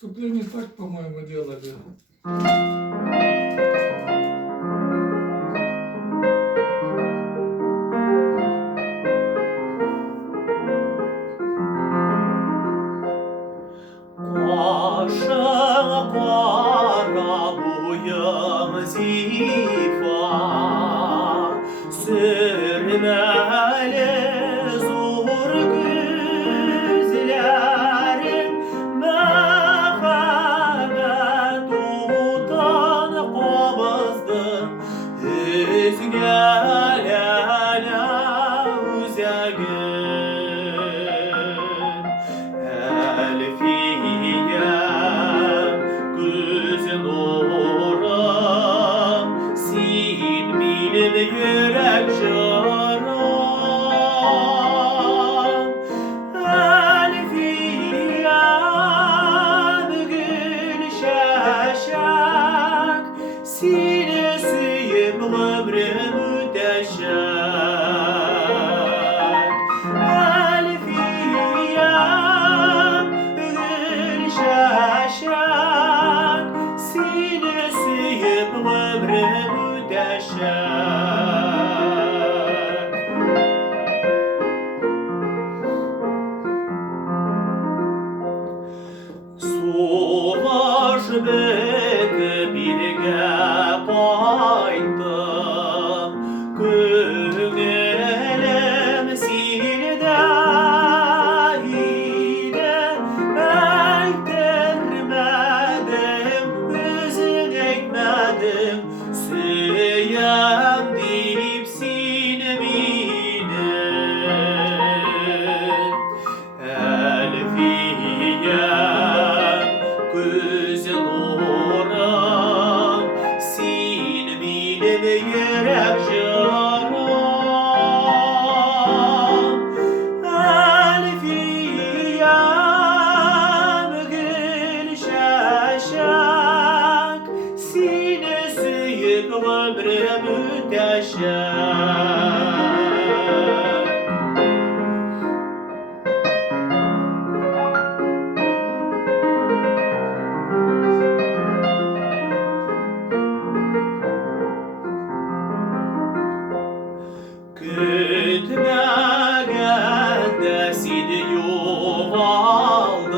Вступление так, по-моему, делали. Kaşın kara boyun zifa, sürmeli zor gözlerin, mehabbet tutan kabızdı, üzgelene üzegin. Elfiyem gözün oram, sin benim yürek şaram. Elfiyem gül şaşak, seni suyum ömrüm müteşek. Elfiyem gül şaşak, seni suyum ömrüm müteşek. Savaş bitip birge qaytdım, Көңілім сені ide, әйттірмәдім, өзің әйтмәдім, сүйем deyip seni meni. Elfiyem gözün oram, sen benim yürek şaram. Elfiyem gül şaşak, seni suyup ömrüm müteşek. Kütmegende seni yoğaldım,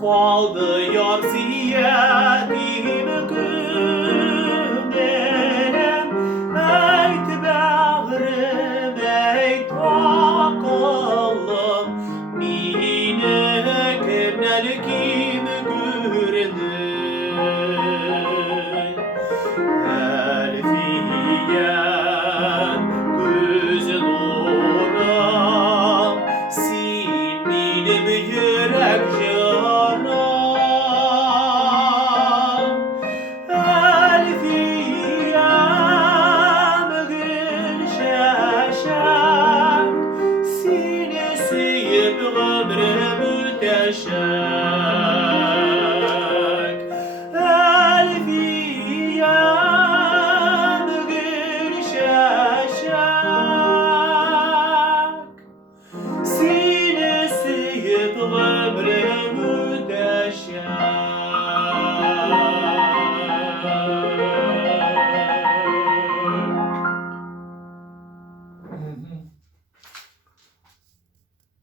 kaldı yar ziyadim günlerim. Eyt bağrım, eyt akıllım, meni kimler kim gördü? Elfiyem gözün oram, sen benim yürek şaram. Elfiyem gül şaşak, seni suyup ömrüm müteşek.